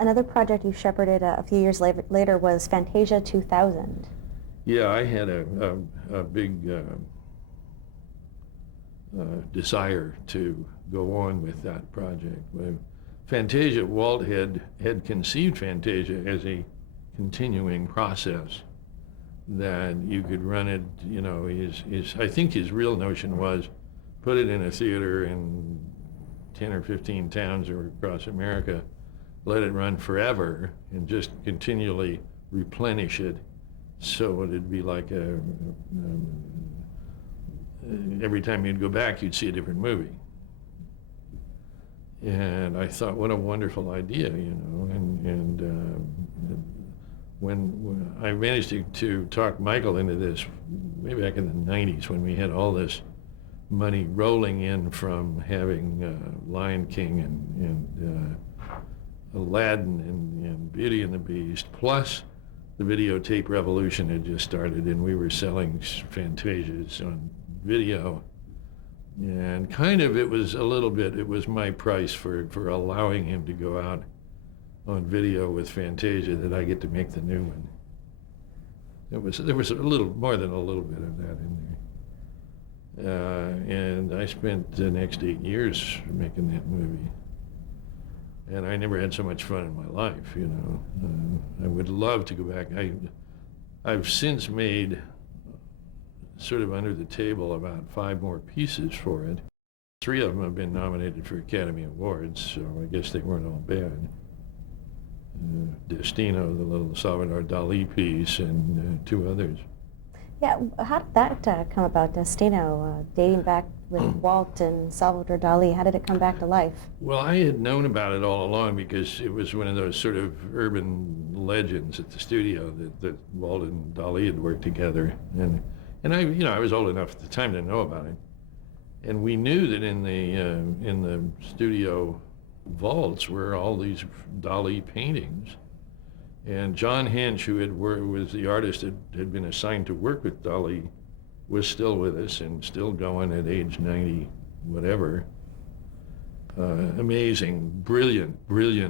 Another project you shepherded a few years later was Fantasia 2000. Yeah, I had a big desire to go on with that project. Fantasia, Walt had conceived Fantasia as a continuing process that you could run it, I think his real notion was put it in a theater in 10 or 15 towns or across America, let it run forever, and just continually replenish it so it'd be like every time you'd go back, you'd see a different movie. And I thought, what a wonderful idea, when I managed to talk Michael into this way back in the 90s when we had all this money rolling in from having Lion King and Aladdin and Beauty and the Beast, plus the videotape revolution had just started, and we were selling Fantasias on video. And kind of it was my price for allowing him to go out on video with Fantasia, that I get to make the new one. There was a little more than a little bit of that in there. And I spent the next 8 years making that movie. And I never had so much fun in my life, I would love to go back. I've since made sort of under the table about 5 more pieces for it. 3 of them have been nominated for Academy Awards, so I guess they weren't all bad. Destino, the little Salvador Dali piece, and 2 others. Yeah, how did that come about, Destino, dating back with Walt and Salvador Dali? How did it come back to life? Well, I had known about it all along because it was one of those sort of urban legends at the studio that Walt and Dali had worked together. And I was old enough at the time to know about it. And we knew that in the studio vaults were all these Dali paintings. And John Hench, who was the artist that had been assigned to work with Dali, was still with us and still going at age 90, whatever. Amazing, brilliant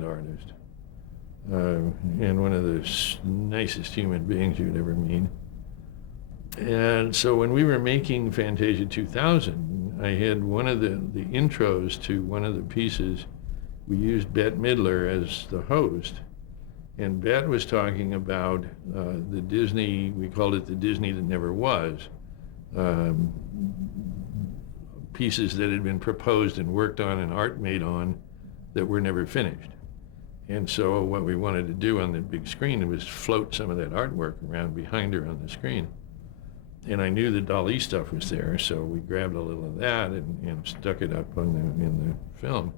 artist. And one of the nicest human beings you'd ever meet. And so when we were making Fantasia 2000, I had one of the intros to one of the pieces. We used Bette Midler as the host. And Bette was talking about the Disney, we called it the Disney that never was, pieces that had been proposed and worked on and art made on that were never finished. And so what we wanted to do on the big screen was float some of that artwork around behind her on the screen. And I knew the Dali stuff was there, so we grabbed a little of that and stuck it up in the film.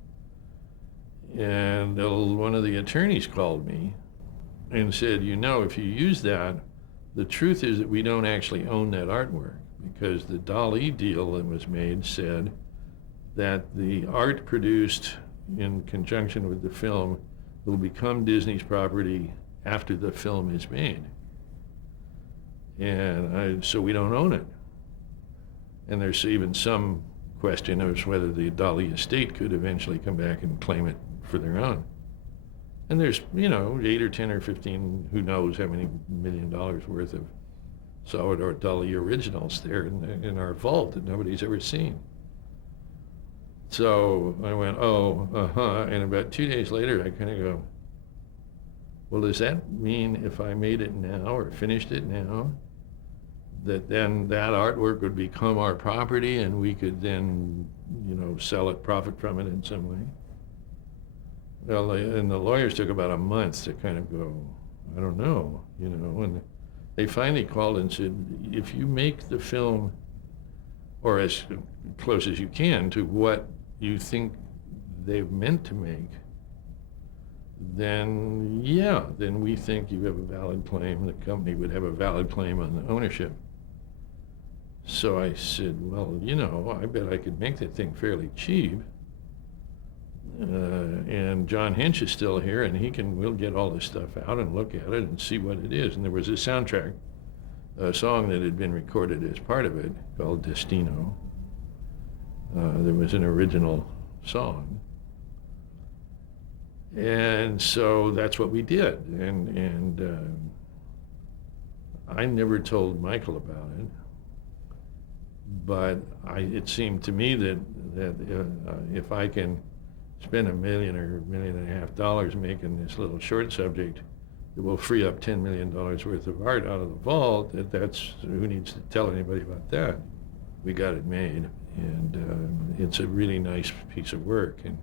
And one of the attorneys called me and said, if you use that, the truth is that we don't actually own that artwork, because the Dali deal that was made said that the art produced in conjunction with the film will become Disney's property after the film is made. And so we don't own it. And there's even some question as whether the Dali estate could eventually come back and claim it for their own. And there's, 8 or 10 or 15, who knows how many $1 million worth of Salvador Dali originals there in our vault that nobody's ever seen. So I went, and about 2 days later, I kind of go, well, does that mean if I made it now or finished it now, that then that artwork would become our property and we could then, sell it, profit from it in some way? Well, and the lawyers took about a month to kind of go, I don't know, and they finally called and said, if you make the film, or as close as you can to what you think they've meant to make, then we think you have a valid claim. The company would have a valid claim on the ownership. So I said, well, I bet I could make that thing fairly cheap. And John Hench is still here, and we'll get all this stuff out and look at it and see what it is. And there was a soundtrack, a song that had been recorded as part of it called Destino. There was an original song. And so that's what we did. And I never told Michael about it, but it seemed to me that if I can spend $1 million or $1.5 million making this little short subject that will free up $10 million worth of art out of the vault, that's who needs to tell anybody about that. We got it made, and it's a really nice piece of work. And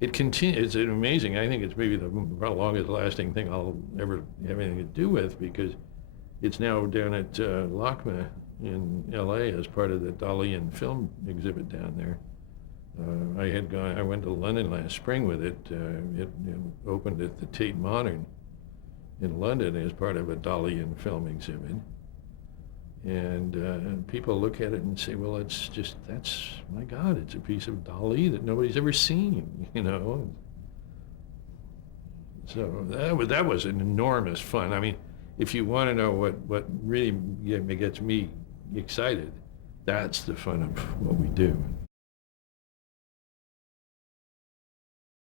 it continues. It's amazing. I think it's maybe the longest lasting thing I'll ever have anything to do with, because it's now down at LACMA in LA as part of the Dali and film exhibit down there. I went to London last spring with it. It opened at the Tate Modern in London as part of a Dali and film exhibit. And people look at it and say, well, my God, it's a piece of Dali that nobody's ever seen, you know. So that was an enormous fun. I mean, if you want to know what really gets me excited, that's the fun of what we do.